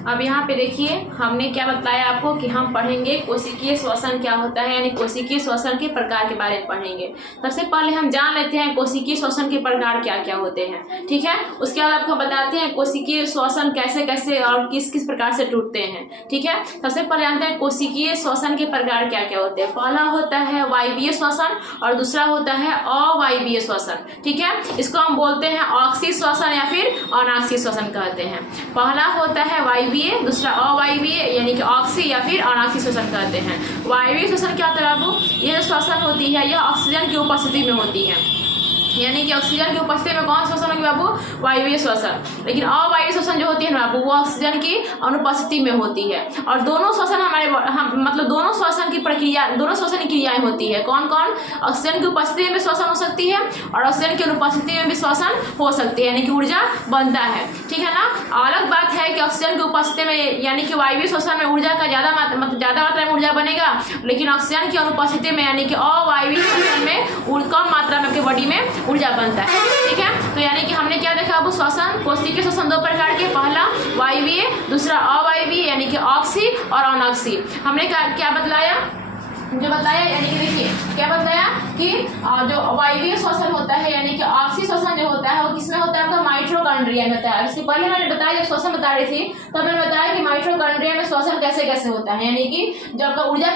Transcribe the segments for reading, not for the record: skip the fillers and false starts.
अब यहाँ पे देखिए हमने क्या बताया आपको कि हम पढ़ेंगे कोशिकीय श्वसन क्या होता है, यानी कोशिकीय श्वसन के प्रकार के बारे में पढ़ेंगे। सबसे पहले हम जान लेते हैं कोशिकीय श्वसन के प्रकार क्या क्या होते हैं, ठीक है। उसके बाद आपको बताते हैं कोशिकीय श्वसन कैसे कैसे और किस किस प्रकार से टूटते हैं, ठीक है। सबसे पहले जानते हैं कोशिकीय श्वसन के प्रकार क्या क्या होते हैं। पहला होता है वायवीय श्वसन और दूसरा होता है अवायवीय श्वसन, ठीक है। इसको हम बोलते हैं ऑक्सीय श्वसन या फिर अनाक्सीय श्वसन कहते हैं। पहला होता है वायवीय, दूसरा अवायवीय यानी कि ऑक्सी या फिर अनाक्सीय श्वसन कहते हैं। वायवीय श्वसन क्या होता है बाबू, ये जो श्वसन होती है यह ऑक्सीजन की उपस्थिति में होती है, यानी कि ऑक्सीजन की उपस्थिति में कौन श्वसन होगी बाबू, वायवीय श्वसन। लेकिन अवायवीय श्वसन जो होती है ना बाबू वो ऑक्सीजन की अनुपस्थिति में होती है। और दोनों श्वसन मतलब दोनों श्वसन की प्रक्रिया, दोनों श्वसन की क्रियाएं होती है। कौन कौन, ऑक्सीजन की उपस्थिति में भी श्वसन हो सकती है और ऑक्सीजन की अनुपस्थिति में भी श्वसन हो सकती है, यानी कि ऊर्जा बनता है, ठीक है ना। अलग बात है कि ऑक्सीजन की उपस्थिति में यानी कि वायवीय श्वसन में ऊर्जा का ज़्यादा मात्रा में ऊर्जा बनेगा, लेकिन ऑक्सीजन की अनुपस्थिति में यानी कि अवायवीय श्वसन में कम मात्रा में आपके बॉडी में ऊर्जा बनता है, ठीक है। तो यानी कि हमने क्या देखा अब श्वसन, कोशिकीय श्वसन दो प्रकार के, पहला वायवीय, दूसरा अवायवीय यानी कि ऑक्सी और अनॉक्सी। हमने क्या बतलाया, जो बताया यानी कि देखिए क्या बताया कि जो वायवीय श्वसन होता है यानी कि ऑक्सी श्वसन जो होता है वो किसमें होता है, आपका माइटोकॉन्ड्रिया में होता है। इससे पहले मैंने बताया जब श्वसन बता रही थी तब मैंने बताया कि माइटोकॉन्ड्रिया में श्वसन कैसे कैसे होता है, यानी कि जब आपका ऊर्जा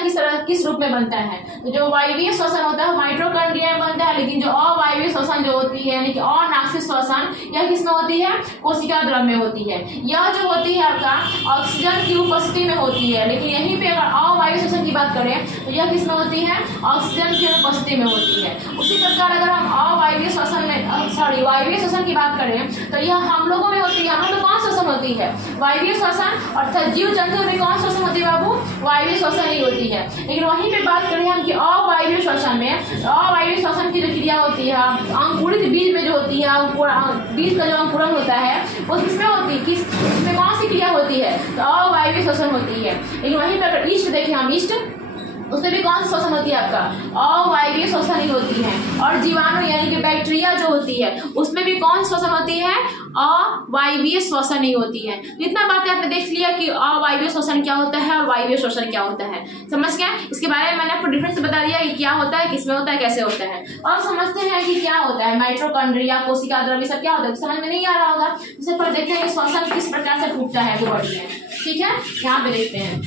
किस रूप में बनता है। तो जो वायवीय श्वसन होता है वो माइटोकॉन्ड्रिया में बनता है, लेकिन जो अवायवीय श्वसन जो होती है यानी कि अनाक्सीय श्वसन यह किसमें होती है, कोशिका द्रव में होती है। यह जो होती है आपका ऑक्सीजन की उपस्थिति में होती है, लेकिन यहीं पे अगर अवायवीय श्वसन की बात करें तो यह किसमें होती है, ऑक्सीजन की उपस्थिति में होती है। उसी प्रकार अगर हम अवायवीय श्वसन में वायवीय श्वसन की बात करें तो यह हम लोगों में होती है। हम लोग कौन श्वसन होती है, वायवीय श्वसन। अर्थात जीव जंतु में कौन श्वसन होती है बाबू, वायवीय श्वसन ही होती है। लेकिन वहीं पे बात करें हम कि अवायवीय श्वसन में, अवायवीय श्वसन की जो क्रिया होती है अंकुरित बीज में जो होती है, बीज का जो अंकुरन होता है वो किसमें होती है, किसमें कौन सी क्रिया होती है, तो अवायवीय श्वसन होती है। लेकिन वहीं पर अगर ईस्ट देखें हम, ईस्ट उसमें भी कौन सी श्वसन होती है, आपका अवायवीय श्वसन ही होती है। और जीवाणु यानी कि बैक्टीरिया जो होती है उसमें भी कौन सी श्वसन होती है, अवायवीय श्वसन ही होती है। तो इतना बातें आपने देख लिया कि अवायवीय श्वसन क्या होता है और वायवीय श्वसन क्या होता है, समझ गया। इसके बारे में मैंने आपको डिफरेंस बता दिया कि क्या होता है, किसमें होता है, कैसे होता है। और समझते हैं कि क्या होता है माइटोकॉन्ड्रिया, कोशिका द्रव, ये सब क्या होता है, समझ में नहीं आ रहा होगा। इससे पर देखते हैं श्वसन किस प्रकार से टूटता है बॉडी में, ठीक है। यहाँ पे देखते हैं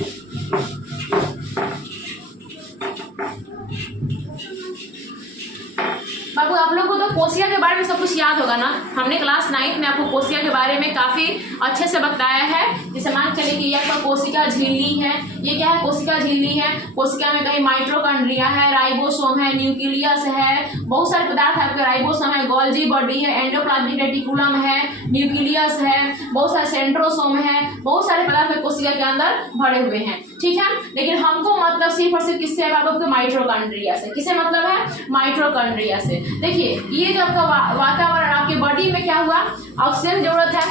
बाबू, आप लोगों को तो कोशिका के बारे में सब कुछ याद होगा ना। हमने क्लास 9 में आपको कोशिका के बारे में काफी अच्छे से बताया है। जैसे मान चले कि यह आपका कोशिका झिल्ली है, ये क्या है, कोशिका झिल्ली है। कोशिका में कहीं माइटोकॉन्ड्रिया है, राइबोसोम है, न्यूक्लियस है, बहुत सारे पदार्थ है आपके, राइबोसोम है, गोल्जी बॉडी है, एंडोप्लाज्मिक रेटिकुलम है, न्यूक्लियस है, बहुत सारे सेंट्रोसोम है, बहुत सारे पदार्थ कोशिका के अंदर भरे हुए हैं, ठीक है। लेकिन हमको मतलब सिर्फ और सिर्फ किससे है बाबू, माइटोकॉन्ड्रिया से। किसे मतलब है, माइटोकॉन्ड्रिया से। देखिए ये जो आपका वातावरण आपके बॉडी में क्या हुआ, ऑक्सीजन जरूरत है,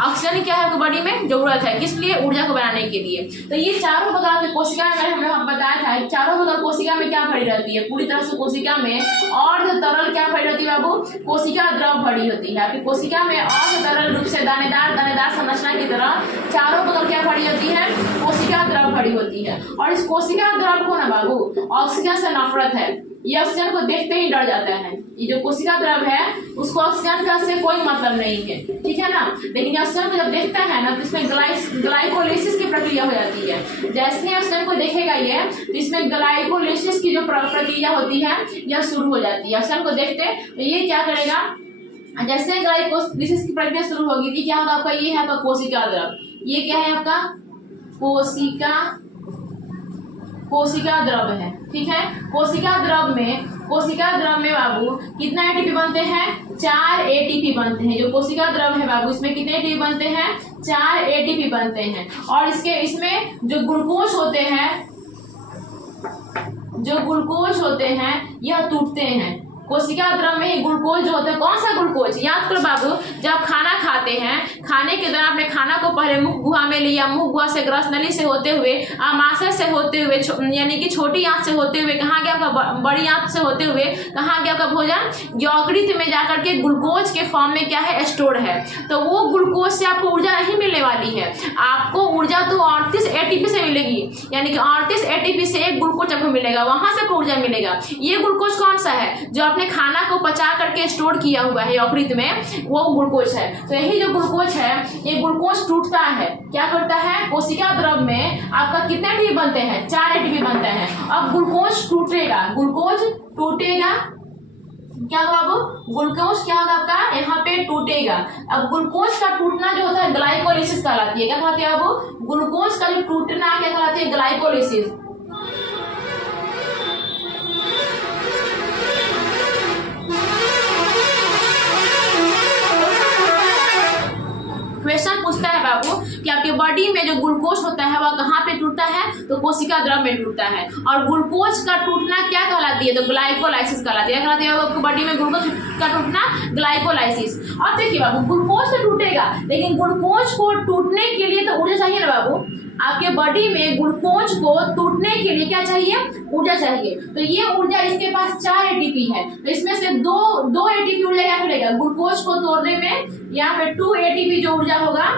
ऑक्सीजन क्या है आपकी बॉडी में जरूरत है, किस लिए, ऊर्जा को बनाने के लिए। तो ये चारों प्रकार के कोशिका में हमने बताया था, चारों प्रकार कोशिका में क्या भरी रहती है, पूरी तरह से कोशिका में और जो तरल क्या भरी रहती है बाबू, कोशिका द्रव भरी होती है आपकी कोशिका में। और तरल रूप से दानेदार संरचना की तरह चारों प्रकार क्या भरी होती है, कोशिका द्रव भरी होती है। और इस कोशिका द्रव को ना बाबू ऑक्सीजन से नफरत है, ये ऑक्सीजन को देखते ही डर जाता है। ये जो कोशिका द्रव है उसको ऑक्सीजन का से कोई मतलब नहीं है, ठीक है ना। लेकिन ऑक्सीजन को जब देखता है ना तो इसमें ग्लाइकोलिसिस की प्रक्रिया हो जाती है। जैसे ऑक्सीजन को देखेगा ये तो इसमें ग्लाइकोलिसिस की जो प्रक्रिया होती है यह शुरू हो जाती है। ऑक्सीजन को देखते तो ये क्या करेगा, जैसे ग्लाइकोलिसिस की प्रक्रिया शुरू होगी तो क्या होगा आपका, ये है आपका कोशिका द्रव। ये क्या है आपका, कोशिका द्रव है, ठीक है। कोशिका द्रव में बाबू कितना एटीपी बनते हैं, 4 एटीपी बनते हैं। जो कोशिका द्रव है बाबू इसमें कितने एटीपी बनते हैं, 4 एटीपी बनते हैं। और इसमें जो ग्लूकोज होते हैं यह टूटते हैं। कोशिका द्रव में ही ग्लूकोज जो होता है, कौन सा ग्लूकोज, याद करो बाबू, जब खाना खाते हैं खाने के दौरान अपने खाना को पहले मुख गुहा में लिया, मुख गुहा से ग्रस नली से होते हुए, आमाशय से होते हुए, यानी कि छोटी आंत से होते हुए कहाँ गया आपका, बड़ी आंत से होते हुए कहाँ गया आपका भोजन, यकृत में जाकर के ग्लूकोज के फॉर्म में क्या है, स्टोर है। तो वो ग्लूकोज से आपको ऊर्जा नहीं मिलने वाली है, आपको ऊर्जा तो 38 ATP से मिलेगी, यानी कि 38 ATP से एक ग्लूकोज आपको मिलेगा, वहां से ऊर्जा मिलेगा। ये ग्लूकोज कौन सा है, जो आपने खाना को पचा करके स्टोर किया हुआ है यकृत में, वो ग्लूकोज है। तो यही जो ग्लूकोज है, ये ग्लूकोज टूटता है, क्या करता है, कोशिका द्रव में आपका कितने ATP बनते हैं, 4 ATP बनते हैं। अब ग्लूकोज टूटेगा, ग्लूकोज टूटेगा, क्या होगा बाबू, ग्लूकोज क्या होगा आपका, यहाँ पे टूटेगा। अब ग्लूकोज का टूटना जो होता है ग्लाइकोलिसिस कहलाती है, क्या कहलाती है बाबू, ग्लूकोज का जो टूटना क्या कहलाती है, ग्लाइकोलिसिस। क्वेश्चन पूछता है बाबू कि आपके बॉडी में जो ग्लूकोज होता है वह कहाँ पे टूटता है, तो कोशिका द्रव में टूटता है। और ग्लूकोज का टूटना क्या कहलाती है, तो ग्लाइकोलाइसिस कहलाती है, क्या कहलाती है आपकी बॉडी में ग्लूकोज का टूटना, ग्लाइकोलाइसिस। अब देखिए बाबू, ग्लूकोज तो टूटेगा, लेकिन ग्लूकोज को टूटने के लिए तो ऊर्जा चाहिए ना बाबू, आपके बॉडी में ग्लूकोज को टूटने के लिए क्या चाहिए, ऊर्जा चाहिए। तो ये ऊर्जा इसके पास 4 ATP है, तो इसमें से दो ATP ऊर्जा क्या करेगा, ग्लूकोज को तोड़ने में, यहाँ पे 2 ATP जो ऊर्जा होगा,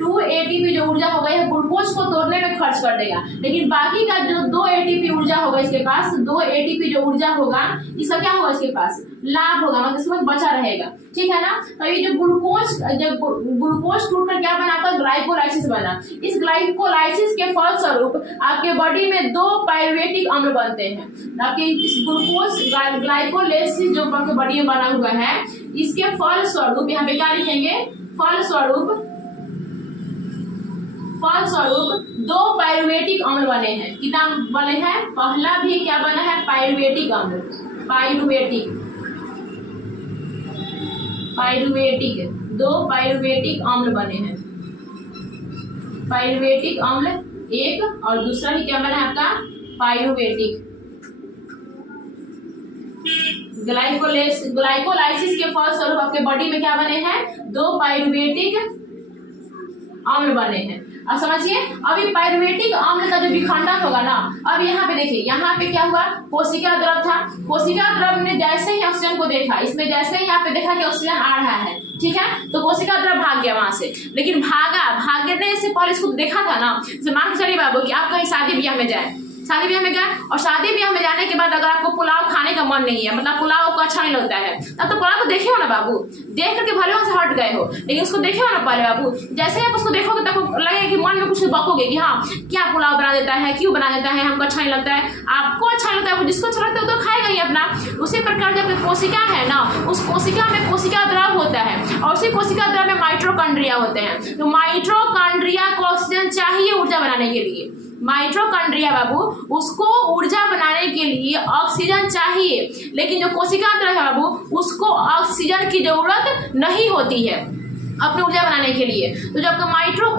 2 ATP जो ऊर्जा होगा यह ग्लूकोज को तोड़ने में खर्च कर देगा। लेकिन बाकी का जो 2 ATP ऊर्जा होगा इसके पास, 2 ATP जो ऊर्जा होगा इसका क्या होगा, इसके पास लाभ होगा, मतलब इसमें बचा रहेगा, ठीक है ना। तो ये जो ग्लूकोज टूटकर क्या बना, आपका ग्लाइकोलाइसिस बना। इस ग्लाइकोलाइसिस के फलस्वरूप आपके बॉडी में 2 पायरुवेटिक अम्ल बनते हैं। आपके इस ग्लूकोज ग्लाइकोलाइसिस जो आपके बॉडी में बना हुआ है, इसके फलस्वरूप यहाँ पे क्या लिखेंगे, फलस्वरूप 2 पायरुवेटिक अम्ल बने हैं। कितना बने हैं, पहला भी क्या बना है, पायरुवेटिक अम्ल, पायरुवेटिक 2 पायरुवेटिक अम्ल बने हैं। पायरुवेटिक अम्ल एक, और दूसरा भी क्या बना है आपका, पायरुवेटिक। ग्लाइकोलाइसिस के फलस्वरूप आपके बॉडी में क्या बने हैं, 2 पायरुवेटिक अम्ल बने हैं। अब समझिए, अभी पायरुवेटिक अम्ल का जो विखंडन होगा ना, अब यहाँ पे देखिए, यहाँ पे क्या हुआ, कोशिका द्रव था, कोशिका द्रव ने जैसे ही ऑक्सीजन को देखा, इसमें जैसे ही यहाँ पे देखा कि ऑक्सीजन आ रहा है, ठीक है, तो कोशिका द्रव भाग गया वहां से। लेकिन भागने से पहले इसको देखा था ना, जैसे मान के चलिए बाबू कि आप कहीं शादी ब्याह में जाए, शादी ब्याह में गए, और शादी ब्याह में जाने के बाद अगर आपको पुलाव खाने का मन नहीं है, मतलब पुलाव आपको अच्छा नहीं लगता है, तब तो पुलाव को देखे हो ना बाबू, देख करके भले वहां से हट गए हो, लेकिन उसको देखे हो ना पहले बाबू। जैसे आप उसको देखोगे तब लगेगा कि मन में कुछ बकोगे कि हाँ क्या पुलाव बना देता है, क्यों बना देता है, हमको अच्छा नहीं लगता है। आपको अच्छा लगता है, जिसको अच्छा लगता है वो तो खाएगा ही अपना। उसी प्रकार जब कोशिका है ना, उस कोशिका में कोशिका द्रव होता है, और उसी कोशिका द्रव में माइटोकॉन्ड्रिया होते हैं। तो माइटोकॉन्ड्रिया को ऑक्सीजन चाहिए ऊर्जा बनाने के लिए, माइटोकॉन्ड्रिया बाबू, उसको ऊर्जा बनाने के लिए ऑक्सीजन चाहिए, लेकिन जो कोशिका द्रव है बाबू, उसको ऑक्सीजन की जरूरत नहीं होती है अपनी ऊर्जा बनाने के लिए। तो जो आपका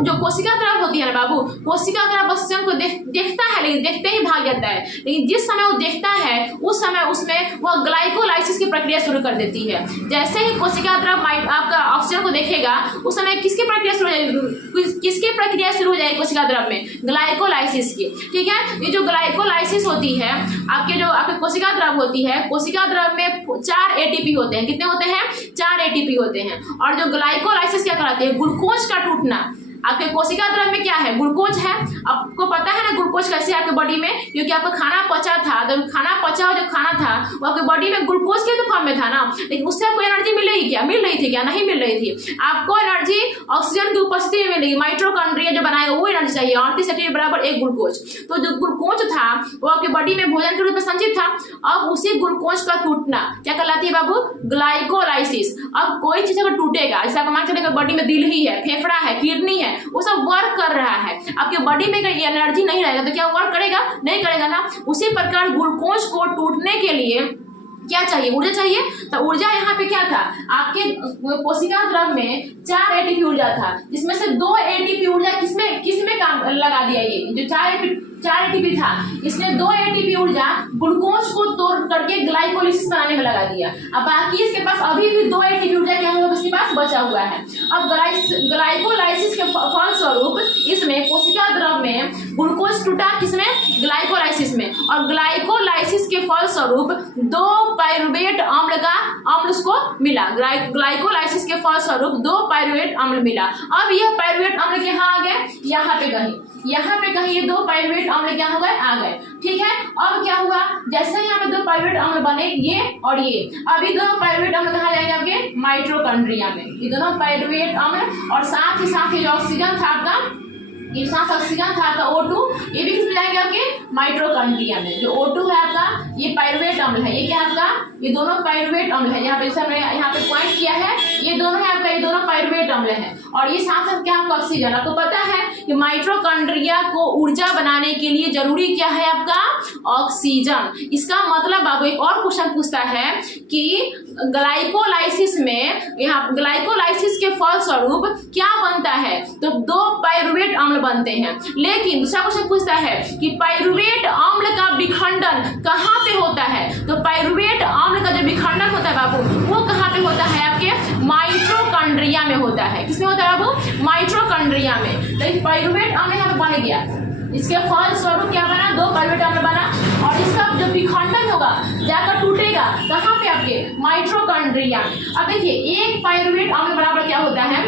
जो कोशिका द्रव होती है ना बाबू, कोशिका द्रव ऑक्सीजन को देखता है, लेकिन देखते ही भाग जाता है। लेकिन जिस समय वो देखता है, उस समय उसमें वह ग्लाइकोलाइसिस की प्रक्रिया शुरू कर देती है। जैसे ही कोशिका द्रव आपका ऑक्सीजन को देखेगा, उस समय किसकी प्रक्रिया शुरू हो जाएगी, किसकी प्रक्रिया शुरू हो जाएगी कोशिका द्रव में, ग्लाइकोलाइसिस की, ठीक है। ये जो ग्लाइकोलाइसिस होती है, आपके कोशिका द्रव होती है, कोशिका द्रव में 4 ATP होते हैं। कितने होते हैं, 4 ATP होते हैं। और जो ग्लाइकोलाइसिस क्या कहलाती है, ग्लूकोज का टूटना। आपके कोशिका द्रव में क्या है, ग्लूकोज है। आपको पता है ना ग्लूकोज कैसे आपके बॉडी में, क्योंकि आपका खाना पचा था, तो खाना पचा हुआ जो खाना था वो आपके बॉडी में ग्लूकोज के फॉर्म में था ना, लेकिन उससे आपको एनर्जी मिल रही क्या, मिल रही थी क्या, नहीं मिल रही थी। आपको एनर्जी ऑक्सीजन की उपस्थिति में मिलेगी, माइटोकॉन्ड्रिया जो बनाएगा वो एनर्जी चाहिए, 38 ATP बराबर 1 ग्लूकोज। तो जो ग्लूकोज था वो आपके बॉडी में भोजन के रूप में संचित था। अब उसी ग्लूकोज का टूटना क्या कहलाती है बाबू, ग्लाइकोलाइसिस। अब कोई चीज अगर टूटेगा, जैसे आपको मान के चलिए बॉडी में दिल ही है, फेफड़ा है, किडनी है, वो सब वर्क कर रहा है, आपके बॉडी में अगर एनर्जी नहीं रहेगा तो क्या वर्क करेगा, नहीं करेगा ना। उसी प्रकार ग्लूकोज को टूटने के लिए क्या चाहिए, ऊर्जा चाहिए। तो ऊर्जा यहाँ पे क्या था, आपके कोशिका द्रव में 4 ATP ऊर्जा था, जिसमें से 2 ATP ऊर्जा किसमें काम लगा दिया। ये जो 4 4 एटीपी था, इसने 2 एटीपी ऊर्जा ग्लूकोज को तोड़ करके ग्लाइकोलाइसिस बनाने में लगा दिया। अब बाकी इसके पास अभी भी 2 एटीपी ऊर्जा क्या है उसके पास बचा हुआ है। अब ग्लाइकोलाइसिस के फलस्वरूप इसमें कोशिका द्रव में ग्लूकोज टूटा, किसमें? ग्लाइकोलाइसिस में, और ग्लाइकोलाइसिस के फलस्वरूप 2 पाइरुवेट अम्ल का अम्ल उसको मिला। ग्लाइकोलाइसिस के फलस्वरूप 2 पाइरुवेट अम्ल मिला। अब यह पाइरुवेट अम्ल कहाँ आ गए? यहाँ पे कहीं ये 2 पाइरुवेट अम्ल क्या हो गए? आ गए। ठीक है, अब क्या हुआ? जैसे ही यहाँ पे 2 पाइरुवेट अम्ल बने, ये और ये, अभी दोनों पाइरुवेट अम्ल कहाँ जाएंगे? आपके माइटोकॉन्ड्रिया में। ये दोनों पाइरुवेट अम्ल और साथ ही साथ ये जो ऑक्सीजन था आपका, ये साथ ऑक्सीजन था आपका O2, ये भी किसमें जाएंगे? आपके माइटोकॉन्ड्रिया में। जो O2 है आपका, ये पाइरुवेट अम्ल है, ये क्या आपका? ये दोनों पाइरुवेट अम्ल है। यहाँ पे हमने यहाँ पे पॉइंट किया है, ये दोनों है आपका, ये दोनों पाइरुवेट अम्ल है, और ये साथ साथ क्या आपका ऑक्सीजन। आपको पता है कि माइटोकॉन्ड्रिया को ऊर्जा बनाने के लिए जरूरी क्या है आपका? ऑक्सीजन। इसका मतलब बाबू एक और क्वेश्चन पूछता है कि ग्लाइकोलाइसिस में, यहाँ ग्लाइकोलाइसिस के फलस्वरूप क्या बनता है? तो 2 पाइरुवेट अम्ल बनते हैं। लेकिन दूसरा क्वेश्चन पूछता है कि पाइरुवेट अम्ल का विखंडन कहाँ पे होता है? तो पाइरुवेट अम्ल का जो विखंडन होता है बाबू, वो कहाँ पे होता है? आपके माइटोकॉन्ड्रिया में होता है। किसमें होता है बाबू? माइटोकॉन्ड्रिया में। तो पाइरुवेट अम्ल यहाँ पे बन गया, इसके फलस्वरूप क्या बना? 2 पाइरुवेट अम्ल बना, और इसका जो विखंडन होगा जाकर टूटेगा कहाँ पे? आपके माइटोकॉन्ड्रिया में। अब देखिए, 1 पाइरुवेट अम्ल बराबर क्या होता है?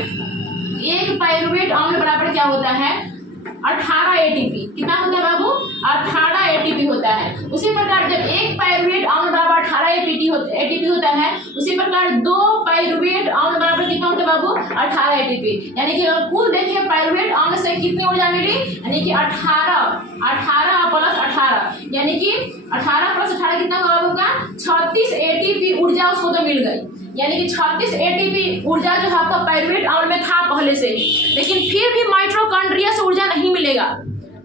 1 पाइरुवेट अम्ल बराबर क्या होता है? 18 एटीपी। कितना होता है बाबू? 18 एटीपी होता है। उसी प्रकार जब 1 पाइरुवेट अम्ल बराबर 18 एटीपी होता है, उसी प्रकार 2 पाइरुवेट अम्ल बराबर कितना होता है बाबू? 18 एटीपी। यानी कि कुल देखिए पाइरुवेट अम्ल से कितनी ऊर्जा मिली? यानी कि 18 प्लस 18, यानी कि 18 प्लस 18 कितना होगा बाबू का? 36 एटीपी ऊर्जा उसको तो मिल गई। यानी कि 36 एटीपी ऊर्जा जो आपका पाइरुवेट अम्ल में था पहले से ही, लेकिन फिर भी माइटोकॉन्ड्रिया से ऊर्जा नहीं मिलेगा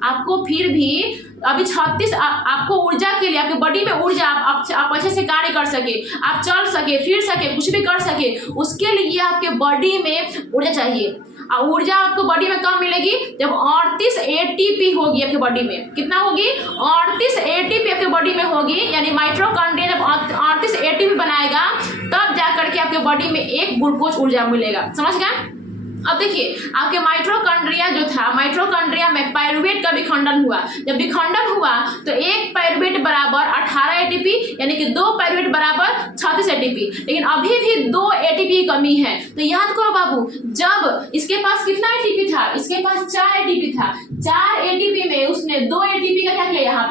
आपको। फिर भी अभी 36 आपको ऊर्जा के लिए, आपके बॉडी में ऊर्जा, आप अच्छे से कार्य कर सके, आप चल सके, फिर सके, कुछ भी कर सके, उसके लिए आपके बॉडी में ऊर्जा चाहिए। और ऊर्जा आपको बॉडी में कब मिलेगी? जब 38 एटीपी होगी आपके बॉडी में। कितना होगी? 38 एटीपी आपके बॉडी में होगी। यानी माइटोकॉन्ड्रिया जब 38 एटीपी बनाएगा, तब जाकर के आपके बॉडी में 1 ग्लूकोज ऊर्जा मिलेगा। समझ गए? अब देखिए, आपके माइटोकॉन्ड्रिया जो था, माइटोकॉन्ड्रिया में पाइरुवेट का विखंडन हुआ। जब विखंडन हुआ तो 1 पाइरुवेट बराबर 18 एटीपी, यानी कि 2 पाइरुवेट बराबर 36 एटीपी। लेकिन अभी भी 2 एटीपी की कमी है। तो याद करो बाबू, जब इसके पास कितना एटीपी था? इसके पास 4 एटीपी था। 4 एटीपी में उसने 2 एटीपी का क्या किया? यहाँ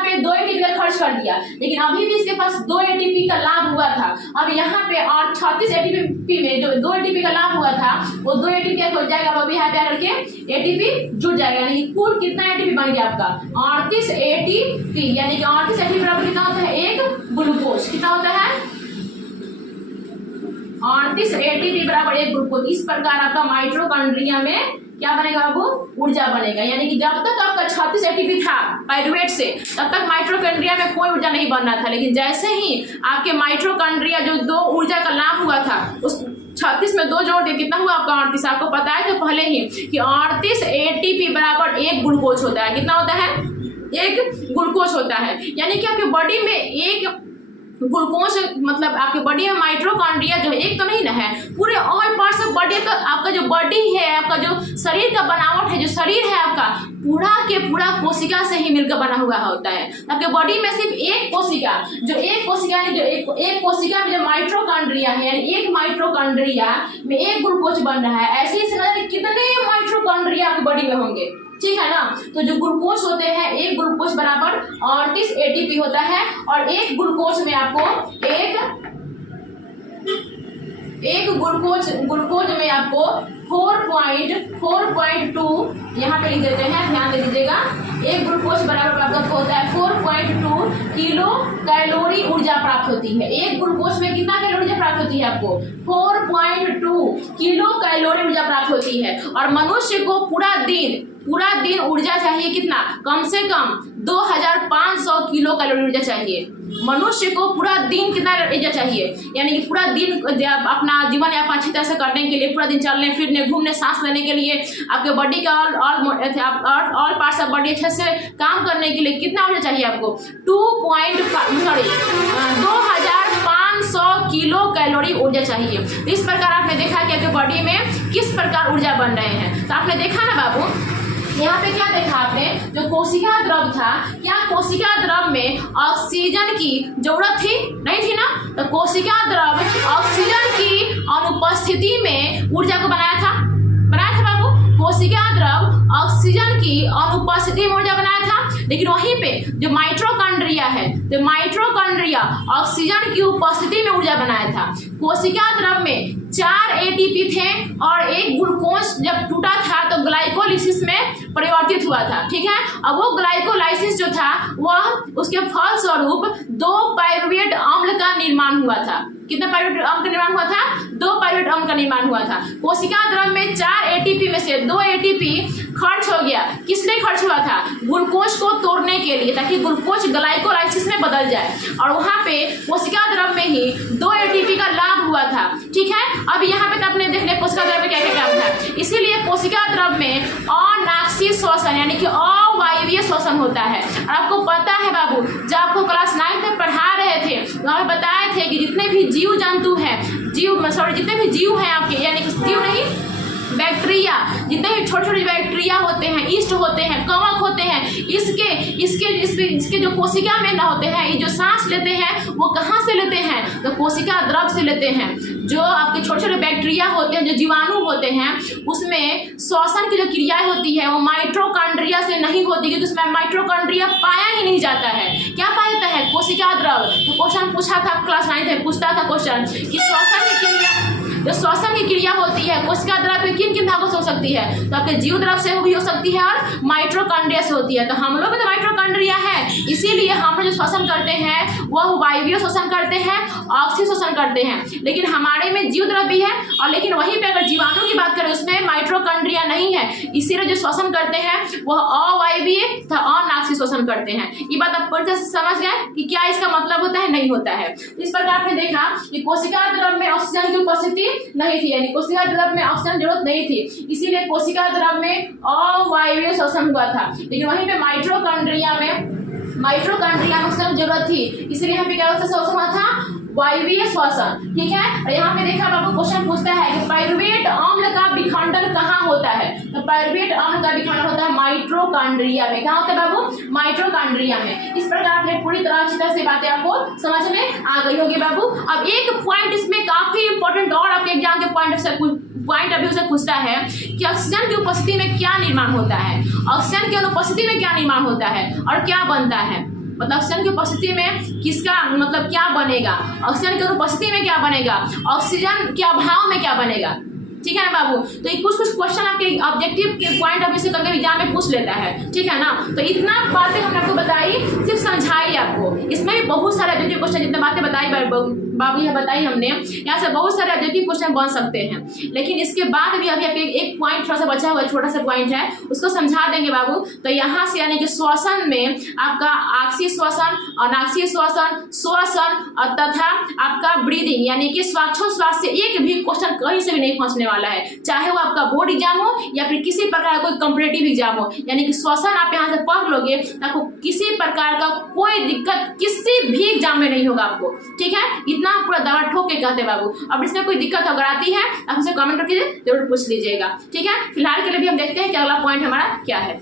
पे 2 एटीपी का खर्च कर दिया। लेकिन अभी भी इसके पास 2 एटीपी का लाभ हुआ था। अब यहाँ पे और 36 एटीपी में जो 2 एटीपी का लाभ हुआ था, वो 2 एटीपी क्या हो जाएगा? अब यहाँ पे आकर के एटीपी जुड़ जाएगा। यानी कि कुल कितना एटीपी बन गया आपका? 38 एटीपी। यानी कि 38 एटीपी बराबर कितना होता है? 1 ग्लूकोज। कितना होता है? 38 एटीपी बराबर 1 ग्लूकोज। इस प्रकार आपका माइटोकॉन्ड्रिया में क्या बनेगा बाबू? ऊर्जा बनेगा। यानी कि जब तक आपका 36 एटीपी था पाइरुवेट से, तब तक माइटोकॉन्ड्रिया में कोई ऊर्जा नहीं बनना था। लेकिन जैसे ही आपके माइटोकॉन्ड्रिया जो 2 ऊर्जा का लाभ हुआ था, उस 36 में 2 जोड़ दिए, कितना हुआ आपका? 38। आपको पता है तो पहले ही कि 38 एटीपी बराबर 1 ग्लूकोज होता है। कितना होता है? 1 ग्लूकोज होता है। यानी कि आपके बॉडी में 1 ग्लूकोज, मतलब आपके बॉडी में माइटोकॉन्ड्रिया जो है, एक तो नहीं ना है, पूरे ऑल पार्ट्स ऑफ बॉडी का, आपका जो बॉडी है, आपका जो शरीर का बनावट है, जो शरीर है आपका, पूरा के पूरा कोशिका से ही मिलकर बना हुआ होता है। आपके बॉडी में सिर्फ एक कोशिका एक कोशिका में जो माइटोकॉन्ड्रिया है, यानी 1 माइटोकॉन्ड्रिया में 1 ग्लूकोज बन रहा है। ऐसे ही कितने माइटोकॉन्ड्रिया आपकी बॉडी में होंगे? ठीक है ना? तो जो ग्लूकोज होते हैं, 1 ग्लूकोज बराबर 38 एटीपी होता है। और 1 ग्लूकोज में आपको एक ग्लूकोज में आपको 4.2 यहाँ पे लिख देते हैं, ध्यान दे दीजिएगा। 1 ग्लूकोज बराबर आपका होता है 4.2 किलो कैलोरी ऊर्जा प्राप्त होती है। 1 ग्लूकोज में कितना कैलोरी ऊर्जा प्राप्त होती है? आपको 4.2 किलो कैलोरी ऊर्जा प्राप्त होती है। और मनुष्य को पूरा दिन ऊर्जा चाहिए कितना? कम से कम 2500 किलो कैलोरी ऊर्जा चाहिए। मनुष्य को पूरा दिन कितना ऊर्जा चाहिए? यानी कि पूरा दिन अपना जीवन यापन अच्छी तरह से करने के लिए, पूरा दिन चलने फिरने फिरने घूमने सांस लेने के लिए, आपके बॉडी का ऑल पार्ट्स ऑफ बॉडी अच्छे से काम करने के लिए कितना ऊर्जा चाहिए आपको? 2500 किलो कैलोरी ऊर्जा चाहिए। तो इस प्रकार आपने देखा कि आपके बॉडी में किस प्रकार ऊर्जा बन रहे हैं। तो आपने देखा ना बाबू, यहाँ पे क्या देखा आपने, जो कोशिका द्रव था, क्या कोशिका द्रव में ऑक्सीजन की जरूरत थी? नहीं थी ना। तो कोशिका द्रव ऑक्सीजन की अनुपस्थिति में ऊर्जा को बनाया था बाबू। कोशिका द्रव ऑक्सीजन की अनुपस्थिति में ऊर्जा बनाया था। लेकिन वहीं पे जो माइटोकॉन्ड्रिया है, तो माइटोकॉन्ड्रिया ऑक्सीजन की उपस्थिति में ऊर्जा बनाया था। कोशिका द्रव में 4 एटीपी थे और एक ग्लूकोज जब टूटा था तो ग्लाइकोलाइसिस में परिवर्तित हुआ था। ठीक है, अब वो ग्लाइकोलाइसिस जो था वह उसके फलस्वरूप 2 पाइरुवेट अम्ल का निर्माण हुआ था। कितने पाइरुवेट अम्ल का निर्माण हुआ था? 2 पाइरुवेट अम्ल का निर्माण हुआ था। कोशिका द्रव में 4 एटीपी में से 2 एटीपी खर्च हो गया। किस लिए खर्च हुआ था? ग्लूकोज को तोड़ने के लिए, ताकि ग्लूकोज ग्लाइकोलाइसिस में बदल जाए। और वहां पे कोशिका द्रव में ही 2 एटीपी का लाभ हुआ था। ठीक है, अब यहाँ पे तो आपने देख लिया कोशिका द्रव में क्या क्या काम था। इसीलिए कोशिका द्रव में अनाक्षीय श्वसन यानी कि अवायवीय श्वसन होता है। और आपको पता है बाबू, जब आपको क्लास 9 में पढ़ा रहे थे तो हमें बताए थे कि जितने भी जीव जंतु हैं, जितने भी जीव हैं आपके, यानी कि जीव नहीं, बैक्टीरिया, जितने भी छोटे छोटे बैक्टीरिया होते हैं, ईस्ट होते हैं, कवक होते हैं, इसके जो कोशिका में न होते हैं, ये जो सांस लेते हैं वो कहाँ से लेते हैं? तो कोशिका द्रव से लेते हैं। जो आपके छोटे छोटे बैक्टीरिया होते हैं, जो जीवाणु होते हैं, उसमें श्वसन की जो क्रियाएं होती है वो माइटोकॉन्ड्रिया से नहीं होती, क्योंकि उसमें माइटोकॉन्ड्रिया पाया ही नहीं जाता है। क्या पाया जाता है? कोशिका द्रव। तो क्वेश्चन पूछा था क्लास 9 में, पूछता था क्वेश्चन कि श्वसन की क्रिया, जो श्वसन की क्रिया होती है कोशिका द्रव के किन किन भागों से हो सकती है? तो आपके जीव द्रव से भी हो सकती है और माइटोकॉन्ड्रिया से होती है। तो हम लोग में तो माइटोकॉन्ड्रिया है, इसीलिए हम लोग जो श्वसन करते हैं वह वायवीय श्वसन करते हैं, ऑक्सीय श्वसन करते हैं। लेकिन हमारे में जीव द्रव भी है, और लेकिन वहीं पे अगर जीवाणु की बात करें उसमें माइटोकॉन्ड्रिया नहीं है, इसीलिए जो श्वसन करते हैं वह अवायवीय तथा अनाक्षीय श्वसन करते हैं। ये बात आप पूरी तरह से समझ गए कि क्या इसका मतलब होता है? नहीं होता है। इस प्रकार आपने देखा कि कोशिका द्रव में ऑक्सीजन की उपस्थिति नहीं थी, यानी कोशिका द्रव में ऑक्सीजन जरूरत नहीं थी, इसीलिए कोशिका द्रव में अवायवीय श्वसन हुआ था। लेकिन वहीं पे माइटोकॉन्ड्रिया में ऑक्सीजन जरूरत थी, इसलिए यहाँ पे क्या श्वसन हुआ था? वायवीय श्वसन। ठीक है, और यहाँ पे देखा आपको क्वेश्चन पूछता है कि पाइरुवेट अम्ल का विखंडन कहाँ होता है? तो पाइरुवेट अम्ल का विखंडन होता है माइटोकॉन्ड्रिया में। कहाँ होता है बाबू? माइटोकॉन्ड्रिया में। इस प्रकार आपने पूरी तरह अच्छी तरह से बातें आपको समझ में आ गई होगी बाबू। अब एक पॉइंट इसमें काफी इंपॉर्टेंट और आपके एग्जाम के पॉइंट अभी उसे पूछता है कि ऑक्सीजन की उपस्थिति में क्या निर्माण होता है, ऑक्सीजन की अनुपस्थिति में क्या निर्माण होता है और क्या बनता है। मतलब ऑक्सीजन की उपस्थिति में किसका मतलब क्या बनेगा, ऑक्सीजन की अनुपस्थिति में क्या बनेगा, ऑक्सीजन के अभाव में क्या बनेगा। ठीक है ना बाबू। तो ये कुछ क्वेश्चन आपके ऑब्जेक्टिव के पॉइंट ऑफ व्यू से कभी एग्जाम में पूछ लेता है। ठीक है ना। तो इतना बातें हमने आपको बताई, सिर्फ समझाई आपको। इसमें भी बहुत सारे ऑब्जेक्टिव क्वेश्चन जितने बातें बताई बाबू यह बताई हमने, यहाँ से बहुत सारे ऑब्जेक्टिव क्वेश्चन बन सकते हैं। लेकिन इसके बाद भी अभी आपके एक पॉइंट थोड़ा सा बचा हुआ छोटा सा पॉइंट है, उसको समझा देंगे बाबू। तो यहाँ से यानी कि श्वसन में आपका आक्षीय श्वसन, अनाक्षीय श्वसन, श्वसन तथा आपका ब्रीदिंग यानी कि श्वासोच्छ्वास से एक भी क्वेश्चन कहीं से भी नहीं पहुंचने वाला है, चाहे वो आपका बोर्ड एग्जाम हो या फिर किसी प्रकार का कोई कॉम्पिटेटिव एग्जाम हो। यानी कि श्वसन आप यहाँ से पढ़ लोगे तो आपको किसी प्रकार का कोई दिक्कत किसी भी एग्जाम में नहीं होगा आपको। ठीक है, इतना पूरा दवा ठोक के कहते बाबू। अब इसमें कोई दिक्कत अगर आती है आप हमसे कमेंट करके जरूर पूछ लीजिएगा। ठीक है, फिलहाल के लिए भी हम देखते हैं कि अगला पॉइंट हमारा क्या है।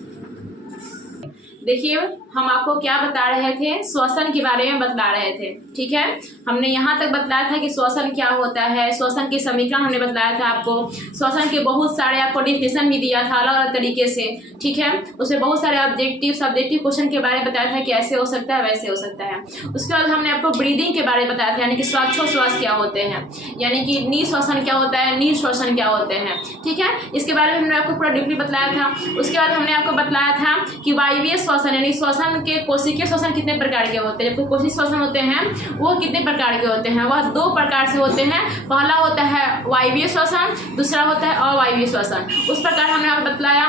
देखिए हम आपको क्या बता रहे थे, श्वसन के बारे में बता रहे थे। ठीक है, हमने यहाँ तक बताया था कि श्वसन क्या होता है, श्वसन के समीकरण हमने बताया था आपको, श्वसन के बहुत सारे आपको डिफिनेशन भी दिया था अलग अलग तरीके से। ठीक है, उसमें बहुत सारे ऑब्जेक्टिव सब्जेक्टिव क्वेश्चन के बारे में बताया था कि ऐसे हो सकता है वैसे हो सकता है। उसके बाद हमने आपको ब्रीदिंग के बारे में बताया था, यानी कि श्वासोच्छ्वास क्या होते हैं, यानी कि निःश्वसन क्या होता है, निःश्वसन क्या होते हैं। ठीक है, इसके बारे में हमने आपको पूरा डीपली बताया था। उसके बाद हमने आपको बताया था कि वायवीय श्वसन यानी श्वसन के कोशिकीय श्वसन कितने प्रकार के होते हैं। जब कोशिकीय श्वसन होते हैं वो कितने प्रकार के होते हैं, वह 2 प्रकार से होते हैं। पहला होता है वायवीय श्वसन, दूसरा होता है अवायवीय श्वसन। उस प्रकार हमने आपको बताया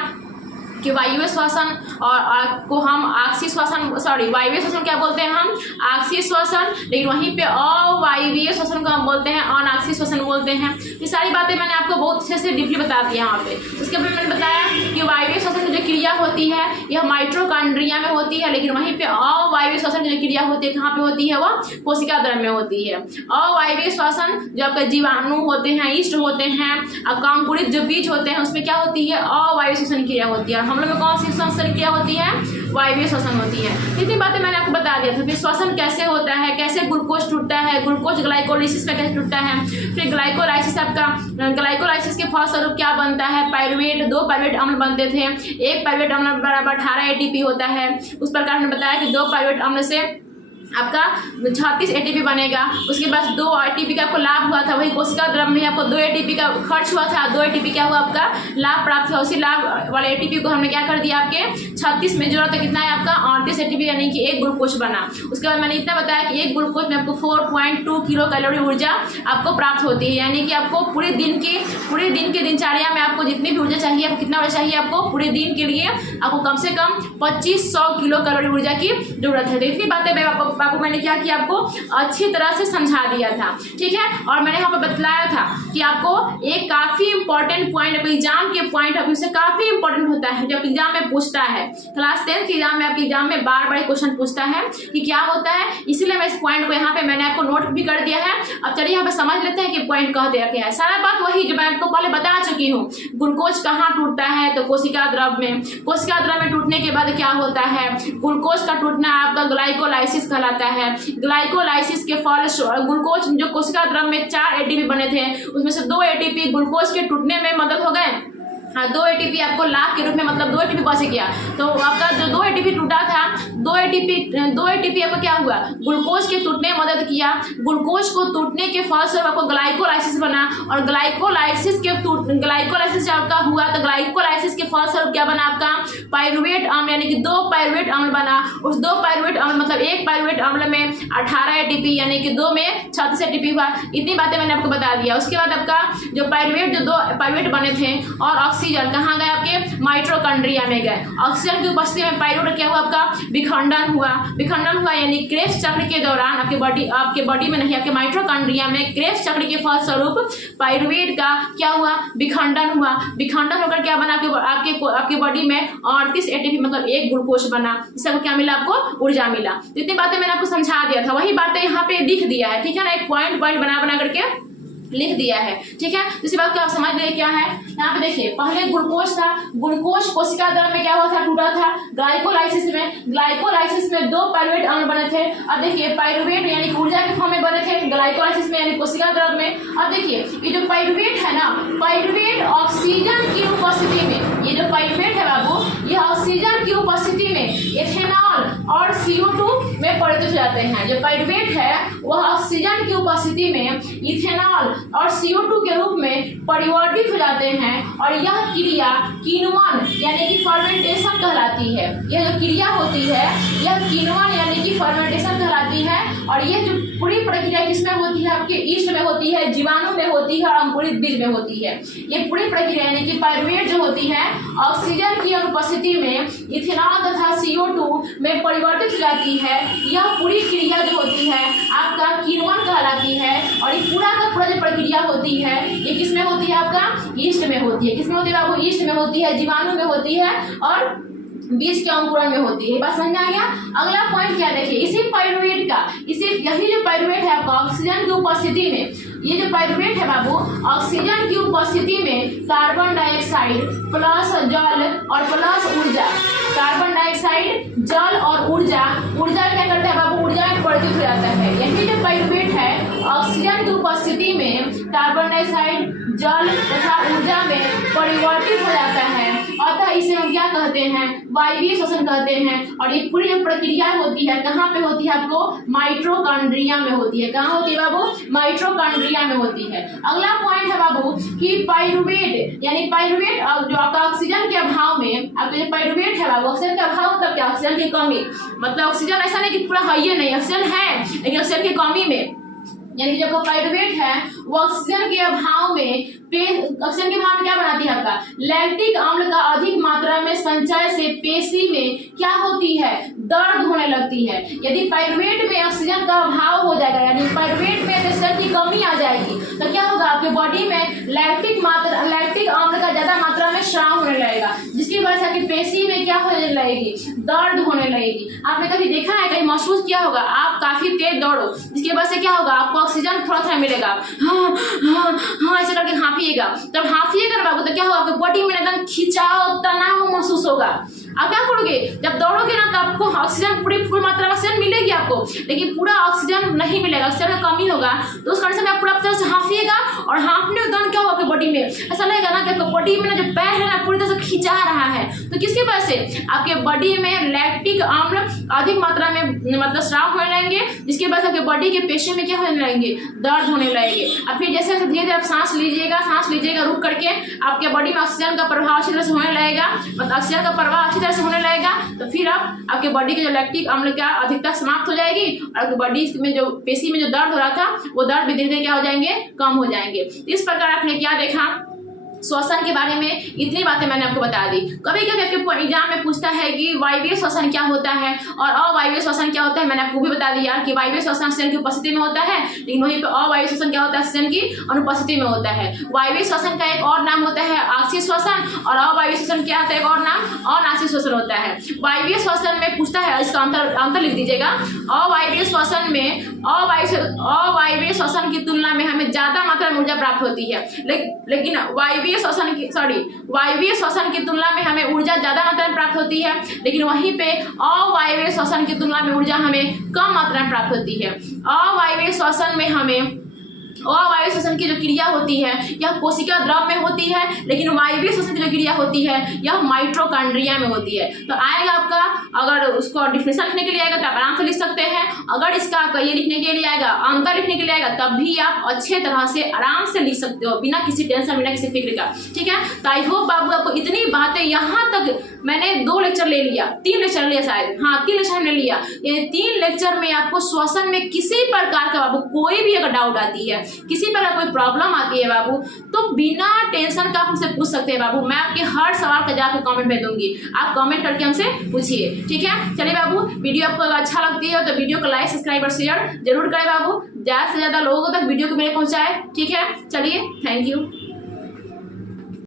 कि वायवीय श्वसन और को हम आक्सीय श्वसन, सॉरी वायवीय श्वसन क्या बोलते हैं हम, आक्सीय श्वसन, लेकिन वहीं पे अवायवीय श्वसन को हम बोलते हैं अनाक्सीय श्वसन बोलते हैं। ये सारी बातें मैंने आपको बहुत अच्छे से डीपली बता दी यहाँ पे। उसके बाद मैंने बताया कि वायवीय श्वसन की जो क्रिया होती है यह माइटोकॉन्ड्रिया में होती है, लेकिन वहीं पे अवायवीय श्वसन की जो क्रिया होती है कहाँ पे होती है, वह कोशिका द्रव्य में होती है। अवायवीय श्वसन जो आपका जीवाणु होते हैं, ईस्ट होते हैं, अंकुरित जो बीज होते हैं उसमें क्या होती है, अवायवीय श्वसन क्रिया होती है। हम लोग में कौन सी श्वसन क्रिया होती है, वायवीय श्वसन होती है। इतनी बातें मैंने आपको बता दिया था। फिर श्वसन कैसे होता है, कैसे ग्लूकोज टूटता है, ग्लूकोज ग्लाइकोलाइसिस में कैसे टूटता है, फिर ग्लाइकोलाइसिस आपका ग्लाइकोलाइसिस के फलस्वरूप क्या बनता है, पाइरुवेट, 2 पाइरुवेट अम्ल बनते थे। एक पाइरुवेट अम्ल बराबर 18 ATP होता है। उस प्रकार हमने बताया कि 2 पाइरुवेट अम्ल से आपका 36 ATP बनेगा। उसके बाद 2 ATP का आपको लाभ हुआ था, वही कोशिका द्रव्य में आपको 2 ATP का खर्च हुआ था, 2 ATP क्या हुआ आपका लाभ प्राप्त हुआ। उसी लाभ वाले ATP को हमने क्या कर दिया, आपके 36 में जोड़ा तो कितना है आपका 38 ATP, यानी कि 1 ग्लूकोज बना। उसके बाद मैंने इतना बताया कि 1 ग्लूकोज में आपको 4.2 किलो कैलोरी ऊर्जा आपको प्राप्त होती है, यानी कि आपको पूरे दिन के दिनचर्या में आपको जितनी भी ऊर्जा चाहिए, आपको कितना ऊर्जा चाहिए, आपको पूरे दिन के लिए आपको कम से कम 2500 किलो कैलोरी ऊर्जा की जरूरत है। तो इतनी बातें मैं आपको मैंने क्या किया, आपको अच्छी तरह से समझा दिया था, ठीक है। और मैंने यहाँ पर बतलाया था कि आपको एक काफी इंपॉर्टेंट पॉइंट, एग्जाम के पॉइंट ऑफ व्यू से काफी इंपॉर्टेंट होता है जब एग्जाम में पूछता है, क्लास 10 के एग्जाम में आपके एग्जाम में बार बार क्वेश्चन पूछता है कि क्या होता है। इसीलिए मैं इस पॉइंट को यहाँ पे मैंने आपको नोट भी कर दिया है। अब चलिए यहाँ पे समझ लेते हैं कि पॉइंट कह दिया क्या है। सारा बात वही जो मैं आपको पहले बता चुकी हूँ। ग्लूकोज कहाँ टूटता है, तो कोशिका द्रव्य में। कोशिका द्रव्य में टूटने के बाद क्या होता है, ग्लूकोज का टूटना आपका ग्लाइकोलाइसिस कहलाता है। ग्लाइकोलाइसिस के फल ग्लूकोज जो कोशिका द्रव्य में 4 ATP बने थे, उसमें से 2 ATP ग्लूकोज के टूटने में मदद हो गए। हाँ, 2 ATP आपको लाभ के रूप में, मतलब 2 ATP बच गया। तो आपका जो 2 ATP टूटा था, 2 ATP आपका क्या हुआ, ग्लूकोज के टूटने में मदद किया। ग्लूकोज को टूटने के फलस्वरूप आपको ग्लाइकोलाइसिस बना, और ग्लाइकोलाइसिस जब आपका हुआ तो ग्लाइकोलाइसिस के फलस्वरूप क्या बना, आपका पाइरुवेट अम्ल, यानी कि 2 पाइरुवेट अम्ल बना। उस 2 पाइरुवेट अम्ल मतलब 1 पाइरुवेट अम्ल में 18 ATP, यानी कि 2 में 36 ATP हुआ। इतनी बातें मैंने आपको बता दिया। उसके बाद आपका जो 2 पाइरुवेट बने थे और ऑक्सीजन कहाँ गए, आपके माइटोकॉन्ड्रिया में गए। ऑक्सीजन की उपस्थिति में पाइरुवेट क्या हुआ, आपका विखंडन हुआ, यानी क्रेब्स चक्र के दौरान आपके बॉडी में नहीं, आपके माइटोकॉन्ड्रिया में क्रेब्स चक्र के फलस्वरूप पाइरुवेट का क्या हुआ, विखंडन होकर क्या बना, आपके बॉडी में 38 ATP मतलब 1 ग्लूकोज बना। इससे आपको क्या मिला, आपको ऊर्जा मिला। तो इतनी बातें मैंने आपको समझा दिया था, वही बातें यहाँ पे लिख दिया है, ठीक है ना। एक पॉइंट बना करके लिख दिया है, ठीक है। इसी बात को आप समझ गए क्या है। यहाँ पे देखिए, पहले ग्लूकोज था, ग्लूकोज कोशिका द्रव्य में क्या हुआ था, टूटा था ग्लाइकोलाइसिस में 2 पाइरुवेट अम्ल बने थे। अब देखिए पाइरुवेट यानी ऊर्जा के फॉर्म में बने थे ग्लाइकोलाइसिस में, यानी कोशिका द्रव्य में। अब देखिए ये जो पाइरुवेट है ना, पाइरुवेट ऑक्सीजन की उपस्थिति में, ये जो पाइरुवेट है बाबू, ये ऑक्सीजन की उपस्थिति में इथेनॉल और CO2 में परिवर्तित हो जाते हैं। जो पाइरुवेट है वह ऑक्सीजन की उपस्थिति में इथेनॉल और CO2 के रूप में परिवर्तित हो जाते हैं, और यह क्रिया किण्वन यानी कि फर्मेंटेशन कहलाती है। यह जो क्रिया होती है यह किण्वन यानी कि फर्मेंटेशन कहलाती है। और यह जो पूरी प्रक्रिया किसमें होती है, आपके ईस्ट में होती है, जीवाणु में होती है और अंकुरित बीज में होती है। ये पूरी प्रक्रिया यानी कि पाइरुवेट जो होती है ऑक्सीजन की अनुपस्थिति में इथेनॉल तथा CO2 में परिवर्तित हो जाती है। यह पूरी क्रिया जो होती है आपका किण्वन कहलाती है। और ये पूरा का पूरा जो प्रक्रिया होती है ये किसमें होती है, आपका ईस्ट में होती है। किसमें होती है आपको, ईस्ट में होती है, जीवाणु में होती है और बीज के अंकुरण में होती है। बात समझ में आ गया। अगला पॉइंट क्या देखिए, यही जो पाइरुवेट है आपका ऑक्सीजन की उपस्थिति में, ये जो पाइरुवेट है बाबू ऑक्सीजन की उपस्थिति में कार्बन डाइऑक्साइड प्लस जल और प्लस ऊर्जा, कार्बन डाइऑक्साइड जल और ऊर्जा क्या करता है बाबू, ऊर्जा में परिवर्तित हो जाता है। यही जो पाइरुवेट है ऑक्सीजन की उपस्थिति में कार्बन डाइऑक्साइड जल तथा ऊर्जा में परिवर्तित हो जाता है। अतः इसे हम क्या कहते हैं, वायवीय श्वसन कहते हैं। और ये पूरी जो प्रक्रिया होती है कहाँ पे होती है, आपको माइटोकॉन्ड्रिया में होती है। कहाँ होती है बाबू, माइटोकॉन्ड्रिया में होती है। अगला पॉइंट है बाबू कि पाइरुवेट यानी पाइरुवेट जो आपका ऑक्सीजन के अभाव में, आपका जो पाइरुवेट है बाबू ऑक्सीजन के अभाव मतलब क्या, ऑक्सीजन की कमी, मतलब ऑक्सीजन ऐसा नहीं कि पूरा है ही नहीं, ऑक्सीजन है लेकिन ऑक्सीजन की कमी में, यानी कि जब पाइरुवेट है वो ऑक्सीजन के अभाव में ऑक्सीजन के अभाव में क्या बनाती है, है आपका, लैक्टिक अम्ल का अधिक मात्रा में संचय से पेशी में क्या होती है, दर्द होने लगती है। यदि पाइरुवेट में ऑक्सीजन का अभाव हो जाएगा, यानी पाइरुवेट में ऑक्सीजन की कमी आ जाएगी, तो क्या होगा, आपके बॉडी में लैक्टिक अम्ल का ज्यादा मात्रा में स्राव होने लगेगा, जिसकी वजह से आपकी पेशी में क्या होने लगेगी, दर्द होने लगेगी। आपने कभी देखा है, कहीं महसूस किया होगा, आप काफी तेज दौड़ो, जिसकी वजह से क्या होगा, आपको ऑक्सीजन थोड़ा थोड़ा मिलेगा, हाँ ऐसे करके हाँफिएगा, जब हाँफिएगा ना बाबू तो क्या होगा, आपके बॉडी में एकदम खिंचाव तनाव महसूस होगा। आप क्या करोगे, जब दौड़ोगे ना तो आपको ऑक्सीजन पूरी फुल मात्रा में ऑक्सीजन मिलेगी आपको, लेकिन पूरा ऑक्सीजन नहीं मिलेगा, ऑक्सीजन में कमी होगा, तो उस कंडीशन में आप पूरा तरह से हाँफिएगा, और हाँफने के दौरान क्या होगा, आपके बॉडी में ऐसा लगेगा ना कि आपके बॉडी में ना जो पैर है ना पूरी तरह से खिंचा रहा है। तो किसकी वजह से, आपके बॉडी में लैक्टिक अम्ल अधिक मात्रा में मतलब स्राव होने लगेंगे, जिसकी वजह से आपके बॉडी के पेशी में क्या होने लगेंगे, दर्द होने लगेंगे। अब फिर जैसे धीरे धीरे आप सांस लीजिएगा रुक करके, आपके बॉडी में ऑक्सीजन का प्रभाव अच्छी तरह से होने लगेगा, मतलब ऑक्सीजन का प्रवाह अच्छी तरह से होने लगेगा, तो फिर आपके बॉडी के जो लैक्टिक अम्ल का अधिकता समाप्त हो जाएगी, और आपकी बॉडी में जो पेशी में जो दर्द हो रहा था वो दर्द भी धीरे धीरे क्या हो जाएंगे, कम हो जाएंगे। इस प्रकार आपने क्या देखा, श्वसन के बारे में इतनी बातें मैंने आपको बता दी। कभी कभी आपके एग्जाम में पूछता है कि वायवीय श्वसन क्या होता है और अवायवीय श्वसन क्या होता है। मैंने आपको भी बता दिया कि वायवीय श्वसन ऑक्सीजन की उपस्थिति में होता है, लेकिन वहीं पे अवायवीय श्वसन क्या होता है, ऑक्सीजन की अनुपस्थिति में होता है। वायवीय श्वसन का एक और नाम होता है आक्षिक श्वसन, और अवायवीय श्वसन क्या होता है, एक और नाम अनाक्षिक श्वसन होता है। वायवीय श्वसन में पूछता है, इसका अंतर लिख दीजिएगा। अवायवीय श्वसन में अवायवीय श्वसन की तुलना में हमें ज्यादा मात्रा में ऊर्जा प्राप्त होती है, लेकिन वायवीय श्वसन की तुलना में हमें ऊर्जा ज्यादा मात्रा में प्राप्त होती है, लेकिन वहीं पे अवायवीय श्वसन की तुलना में ऊर्जा हमें कम मात्रा में प्राप्त होती है। अवायवीय श्वसन में हमें अवायवीय श्वसन की जो क्रिया होती है यह कोशिका द्रव में होती है, लेकिन वायवीय श्वसन की जो क्रिया होती है यह माइटोकॉन्ड्रिया में होती है। तो आएगा आपका, अगर उसको डिफिनेशन लिखने के लिए आएगा तो आप आराम से लिख सकते हैं, अगर इसका आपका ये लिखने के लिए आएगा, अंतर लिखने के लिए आएगा, तब भी आप अच्छे तरह से आराम से लिख सकते हो, बिना किसी टेंशन, बिना किसी फिक्र का। ठीक है, तो आई होप बाबू आपको इतनी बातें, यहाँ तक मैंने 2 लेक्चर ले लिया, 3 लेक्चर लिया शायद, हाँ 3 लेक्चर हमने लिया। ये 3 लेक्चर में आपको श्वसन में किसी प्रकार का बाबू कोई भी अगर डाउट आती है, किसी प्रकार कोई प्रॉब्लम आती है बाबू, तो बिना टेंशन का आप हमसे पूछ सकते हैं बाबू। मैं आपके हर सवाल का जवाब कमेंट में दूंगी, आप कमेंट करके हमसे पूछिए। ठीक है, चलिए बाबू, वीडियो आपको अच्छा लगती है तो वीडियो को लाइक, सब्सक्राइब और शेयर जरूर करें बाबू, ज्यादा से ज्यादा लोगों तक वीडियो को मेरे पहुंचाए। ठीक है, चलिए, थैंक यू।